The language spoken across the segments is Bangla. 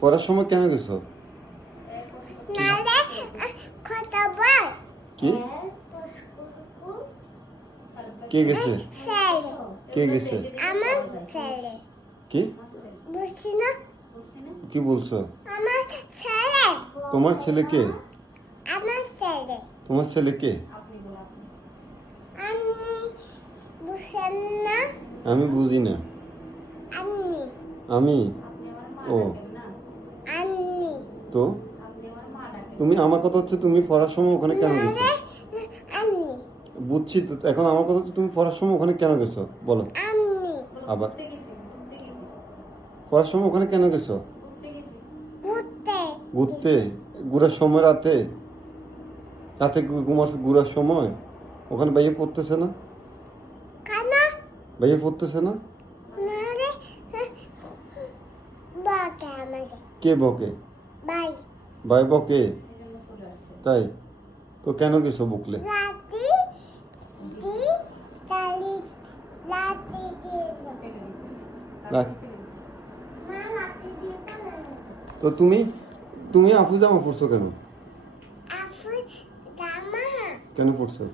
পড়ার সময় কেন গেছো? কি কে গেছে? কে গেছে? কি কি বলছো? তোমার ছেলে কে? তোমার ছেলে কে? আমি বুঝি না। আমি ও তো তুমি আমার কথা হচ্ছে তুমি পড়ার সময় ওখানে কেন গেছো? বুঝছি তো, এখন আমার কথা হচ্ছে তুমি পড়ার সময় ওখানে কেন গেছো বলো। আবার পড়ার সময় ওখানে কেন গেছো? ঘুরতে? ঘুরার সময় রাতে? রাতে ঘুরার সময় ওখানে বাইরে পড়তেছে না? বাইরে পড়তেছে না? কে বকে? ভাই বকে? তাই তো কেন গেছো বকলে? তো তুমি তুমি আফু জামা পড়ছো কেন? কেন পড়ছো?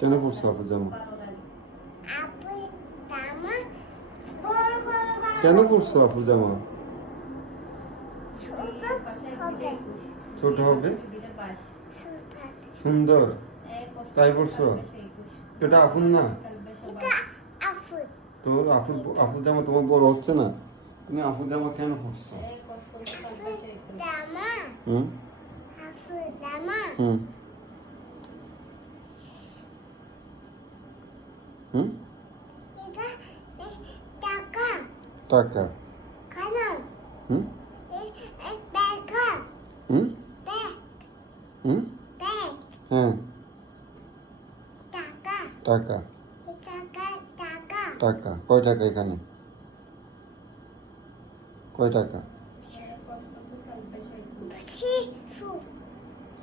কেন পড়ছো আফু জামা? কেন পড়ছো আফু জামা? ছোট হবে সুন্দর তাই পড়ছো? এটা আফুন না তো? আফু জামা তোমার বড় হচ্ছে না? তুমি আফু জামা কেন পড়ছো? হুম হুম হুম টাকা হুম হুম হুম হ্যাঁ টাকা টাকা কয় টাকা এখানে? কয় টাকা?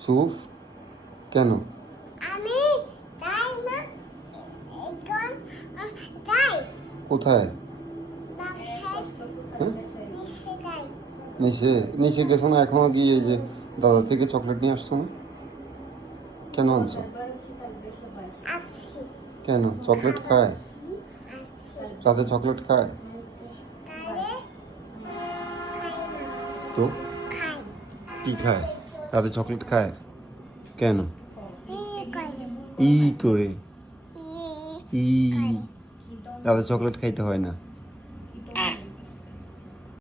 সুফ কেন? কোথায়? নিচে নিচে গেছো না এখনো? গিয়ে যে দাদা থেকে চকলেট নিয়ে আসছো না? কেন আনছো? কেন চকলেট খায়? রাতে চকলেট খায় তো? কি খায়? রাতে চকলেট খায় কেন? ই করে ই রাতে চকলেট খাইতে হয় না।